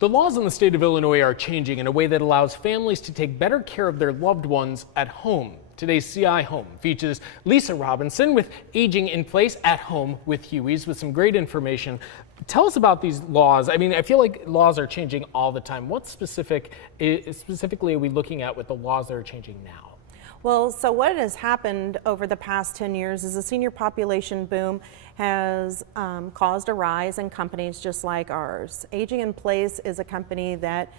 The laws in the state of Illinois are changing in a way that allows families to take better care of their loved ones at home. Today's CI Home features Lisa Robinson with Aging in Place at Home with Huey's with some great information. Tell us about these laws. I mean, I feel like laws are changing all the time. What specifically are we looking at with the laws that are changing now? Well, so what has happened over the past 10 years is the senior population boom has caused a rise in companies just like ours. Aging in Place is a company that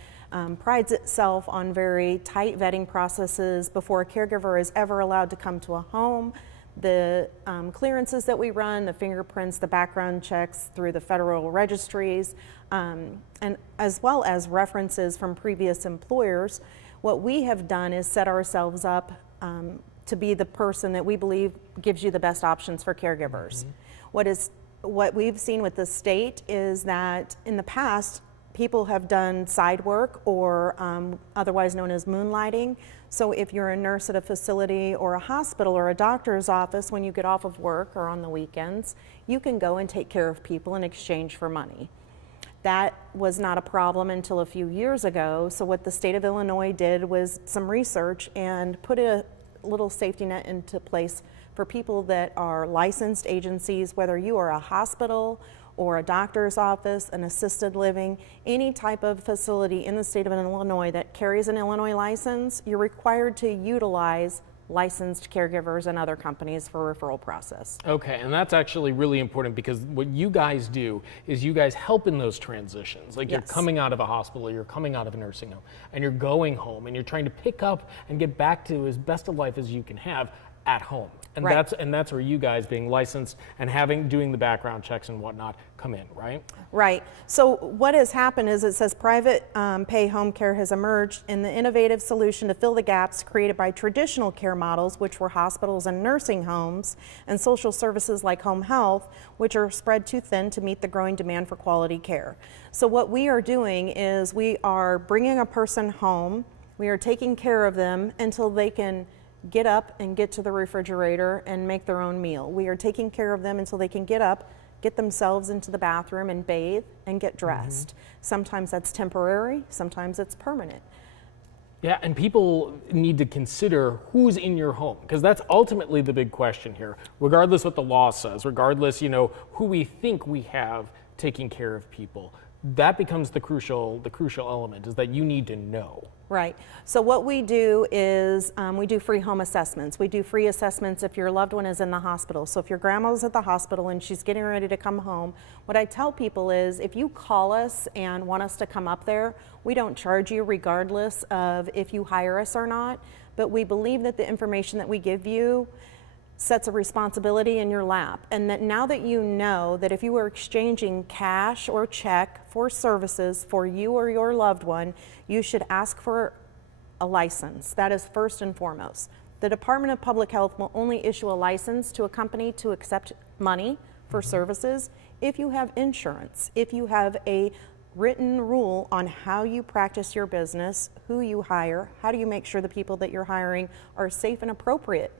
prides itself on very tight vetting processes before a caregiver is ever allowed to come to a home. The clearances that we run, the fingerprints, the background checks through the federal registries, and as well as references from previous employers. What we have done is set ourselves up to be the person that we believe gives you the best options for caregivers. What we've seen with the state is that in the past, people have done side work or otherwise known as moonlighting. So if you're a nurse at a facility or a hospital or a doctor's office, when you get off of work or on the weekends, you can go and take care of people in exchange for money. That was not a problem until a few years ago. So what the state of Illinois did was some research and put a little safety net into place for people that are licensed agencies, whether you are a hospital or a doctor's office, an assisted living, any type of facility in the state of Illinois that carries an Illinois license, you're required to utilize licensed caregivers and other companies for referral process. Okay, and that's actually really important because what you guys do is you guys help in those transitions. Like you're coming out of a hospital, you're coming out of a nursing home, and you're going home, and you're trying to pick up and get back to as best a life as you can have at home. And that's where you guys being licensed and doing the background checks and whatnot come in, right? Right. So what has happened is it says private pay home care has emerged in the innovative solution to fill the gaps created by traditional care models, which were hospitals and nursing homes, and social services like home health, which are spread too thin to meet the growing demand for quality care. So what we are doing is we are bringing a person home, we are taking care of them until they can get up and get to the refrigerator and make their own meal. We are taking care of them until they can get up, get themselves into the bathroom and bathe and get dressed. Sometimes that's temporary, sometimes it's permanent. Yeah, and people need to consider who's in your home, because that's ultimately the big question here. Regardless what the law says, regardless, who we think we have taking care of people, that becomes the crucial element, is that you need to know. Right. So what we do is we do free home assessments. We do free assessments if your loved one is in the hospital. So if your grandma's at the hospital and she's getting ready to come home, what I tell people is if you call us and want us to come up there, we don't charge you regardless of if you hire us or not, but we believe that the information that we give you sets a responsibility in your lap, and that now that you know that if you are exchanging cash or check for services for you or your loved one, you should ask for a license. That is first and foremost. The Department of Public Health will only issue a license to a company to accept money for services if you have insurance, if you have a written rule on how you practice your business, who you hire, how do you make sure the people that you're hiring are safe and appropriate.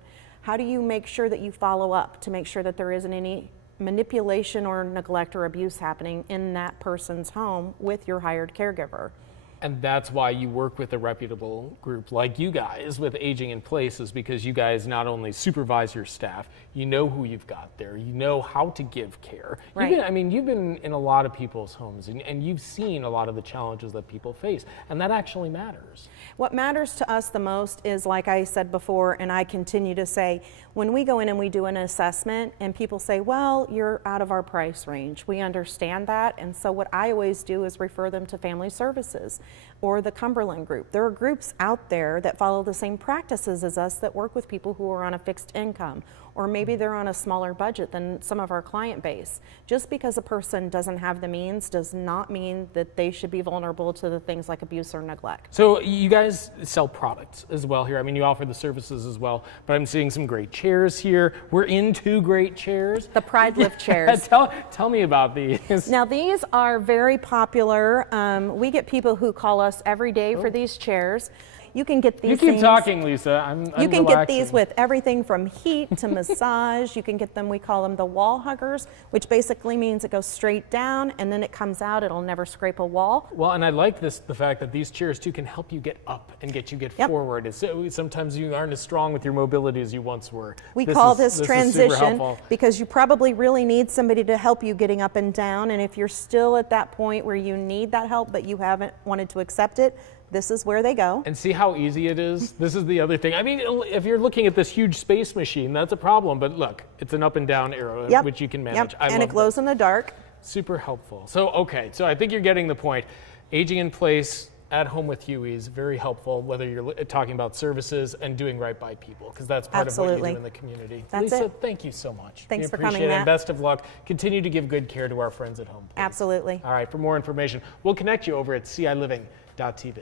How do you make sure that you follow up to make sure that there isn't any manipulation or neglect or abuse happening in that person's home with your hired caregiver? And that's why you work with a reputable group like you guys with Aging in Place, is because you guys not only supervise your staff, you know who you've got there, you know how to give care. Right. You've been in a lot of people's homes and you've seen a lot of the challenges that people face, and that actually matters. What matters to us the most is, like I said before, and I continue to say, when we go in and we do an assessment and people say, well, you're out of our price range, we understand that. And so what I always do is refer them to Family Services or the Cumberland Group. There are groups out there that follow the same practices as us that work with people who are on a fixed income, or maybe they're on a smaller budget than some of our client base. Just because a person doesn't have the means does not mean that they should be vulnerable to the things like abuse or neglect. So you guys sell products as well here. I mean, you offer the services as well, but I'm seeing some great chairs here. We're in 2 great chairs. The Pride Lift chairs. Tell me about these. Now these are very popular. We get people who call us every day for these chairs. You can get these You keep things, talking, Lisa. I'm you can get these relaxing. with everything from heat to massage. You can get them, we call them the wall huggers, which basically means it goes straight down and then it comes out. It'll never scrape a wall. Well, and I like the fact that these chairs too can help you get up and get Yep. forward. Sometimes you aren't as strong with your mobility as you once were. We call is this super transition helpful. because you probably really need somebody to help you getting up and down. And if you're still at that point where you need that help, but you haven't wanted to accept it, this is where they go. And see how easy it is? This is the other thing. I mean, if you're looking at this huge space machine, that's a problem. But look, it's an up and down arrow, Yep. which you can manage. Yep. I And love it glows in the dark. that. Super helpful. So, okay, so I think you're getting the point. Aging in place, at home with Huey's, very helpful, whether you're talking about services and doing right by people, because that's part of what you Absolutely. do in the community. That's Lisa, it. thank you so much. Thanks We for appreciate coming, it, Matt. and best of luck. Continue to give good care to our friends at home, please. Absolutely. All right, for more information, we'll connect you over at ciliving.tv.